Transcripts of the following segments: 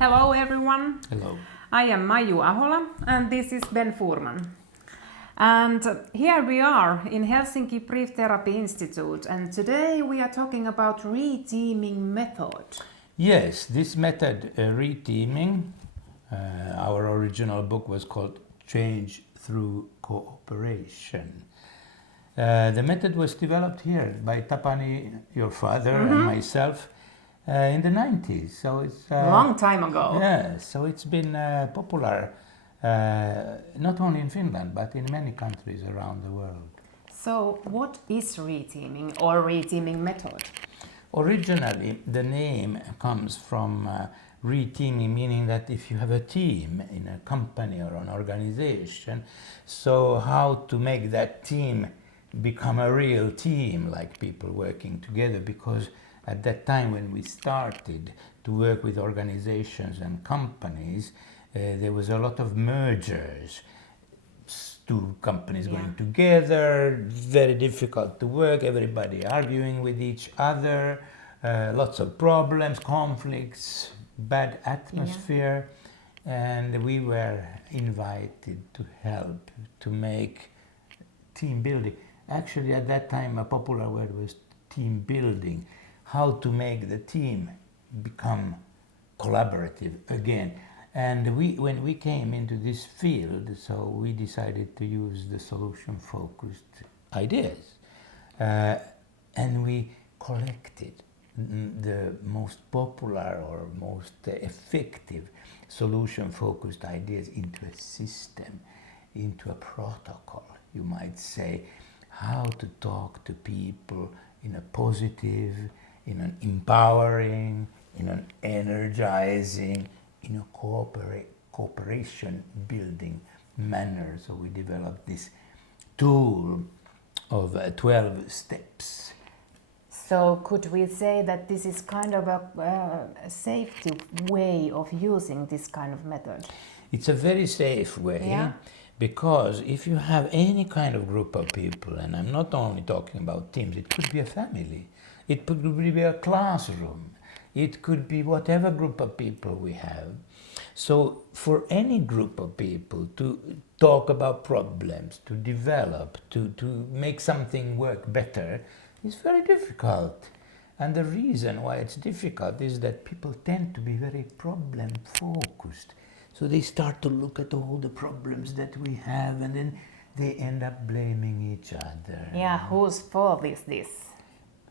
Hello everyone. Hello. I am Maiju Ahola and this is Ben Furman. And here we are in Helsinki Brief Therapy Institute, and today we are talking about reteaming method. Yes, this method, reteaming, our original book was called Change Through Cooperation. The method was developed here by Tapani, your father, and myself in the 90s. So it's Long time ago. Yeah, so it's been popular not only in Finland but in many countries around the world. So what is reteaming or reteaming method? Originally, the name comes from reteaming, meaning that if you have a team in a company or an organization, so how to make that team become a real team, like people working together, because at that time when we started to work with organizations and companies, there was a lot of mergers. Two companies going together, very difficult to work, everybody arguing with each other, lots of problems, conflicts, bad atmosphere, and we were invited to help to make team building. Actually, at that time, a popular word was team building, how to make the team become collaborative again. And when we came into this field, so we decided to use the solution-focused ideas. And we collected the most popular or most effective solution-focused ideas into a system, into a protocol, you might say, how to talk to people in a positive, in an empowering, in an energizing, in a cooperation building manner. So we developed this tool of 12 steps. So could we say that this is kind of a safety way of using this kind of method? It's a very safe way, because if you have any kind of group of people, and I'm not only talking about teams, it could be a family, it could be a classroom, it could be whatever group of people we have. So for any group of people to talk about problems, to develop, to make something work better, is very difficult. And the reason why it's difficult is that people tend to be very problem focused. So they start to look at all the problems that we have, and then they end up blaming each other. Yeah, whose fault is this?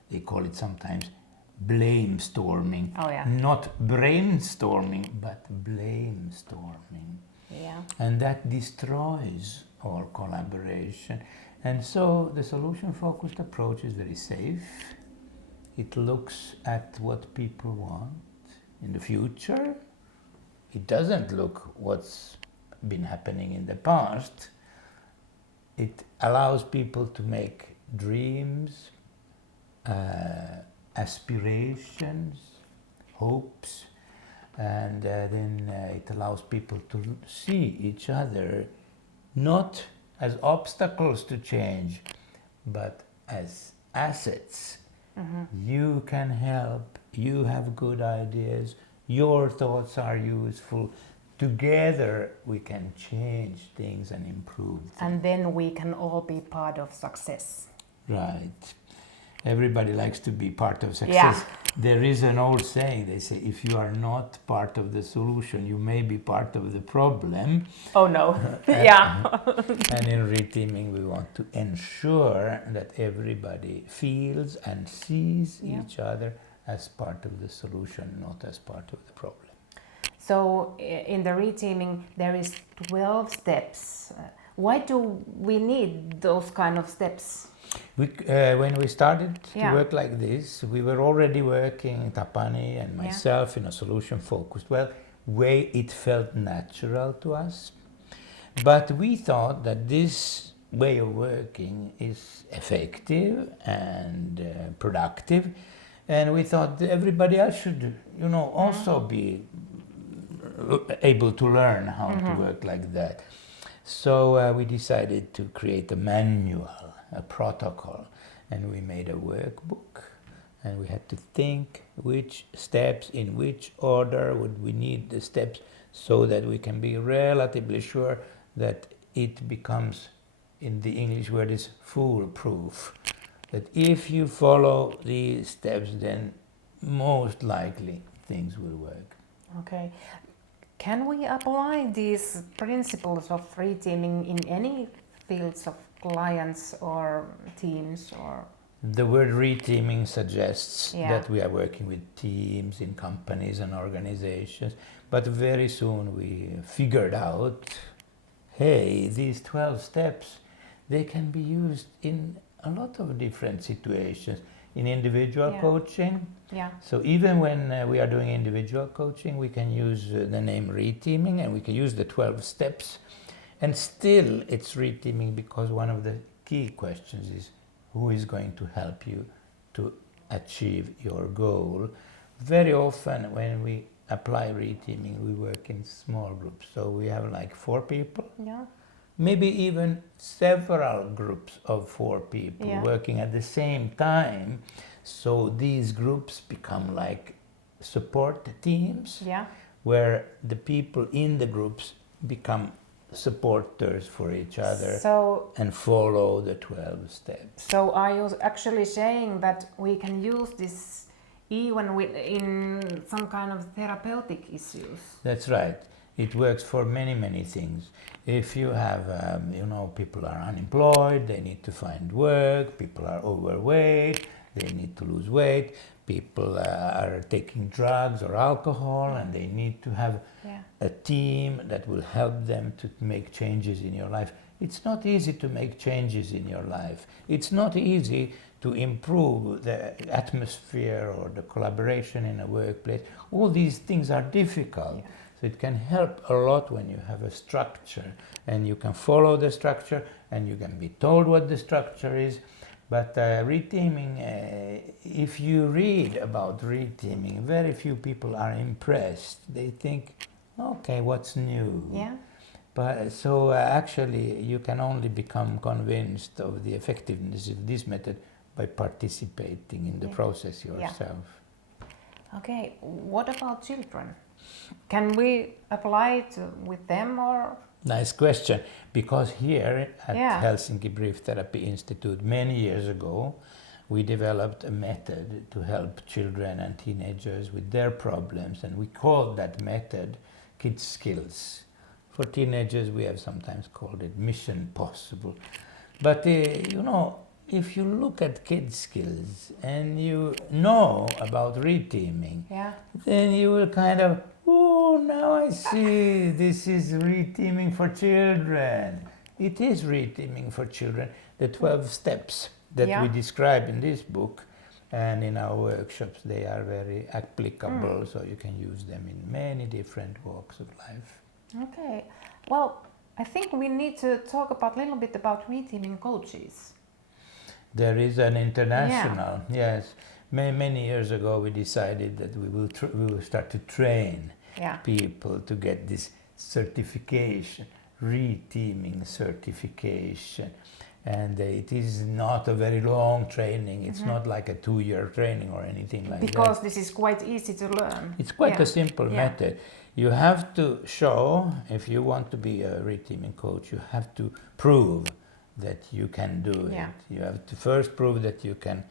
They call it sometimes blame storming. Oh, yeah. Not brainstorming, but blame storming. Yeah. And that destroys all collaboration. And so the solution-focused approach is very safe. It looks at what people want in the future. It doesn't look what's been happening in the past. It allows people to make dreams, aspirations, hopes, and then it allows people to see each other not as obstacles to change, but as assets. You can help, you have good ideas, your thoughts are useful. Together we can change things and improve things. And then we can all be part of success. Right. Everybody likes to be part of success. Yeah. There is an old saying, they say, if you are not part of the solution, you may be part of the problem. Oh no. Yeah. And in reteaming, we want to ensure that everybody feels and sees each other as part of the solution, not as part of the problem. So in the reteaming, there is 12 steps. Why do we need those kind of steps? When we started to Yeah. work like this, we were already working, Tapani and myself, in a solution-focused way. It felt natural to us. But we thought that this way of working is effective and productive. And we thought that everybody else should, also be able to learn how to work like that. So we decided to create a manual, a protocol, and we made a workbook and we had to think which steps, in which order would we need the steps, so that we can be relatively sure that it becomes, in the English word is foolproof, that if you follow these steps, then most likely things will work. Okay. Can we apply these principles of reteaming in any fields of clients or teams or? The word reteaming suggests Yeah. that we are working with teams in companies and organizations, but very soon we figured out, hey, these 12 steps, they can be used in a lot of different situations. In individual Yeah. coaching, Yeah. so even when we are doing individual coaching, we can use the name reteaming, and we can use the 12 steps, and still it's reteaming, because one of the key questions is who is going to help you to achieve your goal. Very often when we apply reteaming, we work in small groups, so we have like 4 people, Yeah. maybe even several groups of 4 people Yeah. working at the same time. So these groups become like support teams, Yeah. where the people in the groups become supporters for each other So, and follow the 12 steps. so are you actually saying that we can use this even in some kind of therapeutic issues? That's right. It works for many, many things. If you have, people are unemployed, they need to find work, people are overweight, they need to lose weight, people are taking drugs or alcohol, and they need to have Yeah. a team that will help them to make changes in your life. It's not easy to make changes in your life. It's not easy to improve the atmosphere or the collaboration in a workplace. All these things are difficult. Yeah. So it can help a lot when you have a structure, and you can follow the structure, and you can be told what the structure is. But reteaming, if you read about reteaming, very few people are impressed. They think, okay, what's new? Yeah. But so actually, you can only become convinced of the effectiveness of this method by participating in the Yeah. process Yeah. yourself. Okay. What about children? Can we apply it with them or? Nice question, because here at Yeah. Helsinki Brief Therapy Institute many years ago, we developed a method to help children and teenagers with their problems, and we called that method Kids Skills. For teenagers, we have sometimes called it Mission Possible. But if you look at Kids Skills and you know about reteaming, Yeah. then you will kind of, oh, now I see, this is reteaming for children. It is reteaming for children. The 12 steps that Yeah. we describe in this book and in our workshops, they are very applicable, so you can use them in many different walks of life. Okay. Well, I think we need to talk about a little bit about reteaming coaches. There is an international, yes. Many years ago, we decided that we will start to train Yeah. people to get this certification, reteaming certification. And it is not a very long training. It's not like a 2-year training or anything like that. Because this is quite easy to learn. It's quite Yeah. a simple Yeah. method. You have to show, if you want to be a reteaming coach, you have to prove that you can do Yeah. it. You have to first prove that you can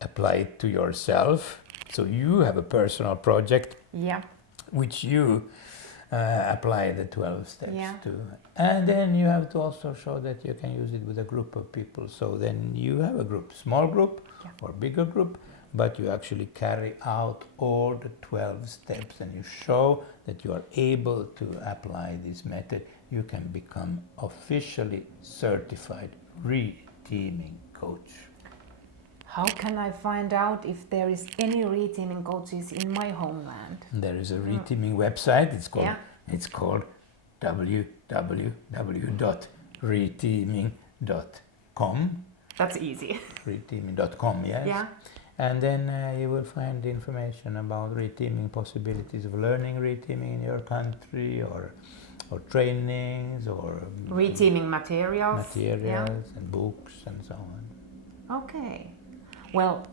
apply it to yourself. So you have a personal project Yeah. which you apply the 12 steps Yeah. to. And then you have to also show that you can use it with a group of people. So then you have a group, small group Yeah. or bigger group, but you actually carry out all the 12 steps and you show that you are able to apply this method. You can become officially certified reteaming coach. How can I find out if there is any reteaming coaches in my homeland? There is a reteaming website. Yeah. It's called www.reteaming.com. That's easy. Reteaming.com, yes. Yeah. And then you will find information about reteaming, possibilities of learning reteaming in your country, or trainings, or Reteaming materials. materials and books and so on. Okay. Well,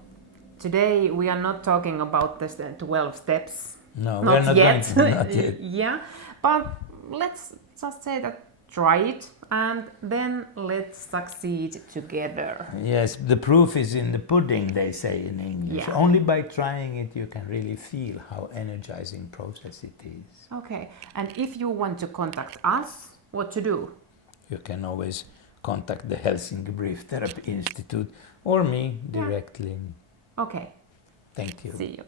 today we are not talking about the 12 steps. No, Not we're not yet. going to, not yet. Yeah, but let's just say that try it and then let's succeed together. Yes, the proof is in the pudding, they say in English. Yeah. Only by trying it you can really feel how energizing process it is. Okay, and if you want to contact us, what to do? You can always contact the Helsinki Brief Therapy Institute or me directly. Okay, Thank you. see you.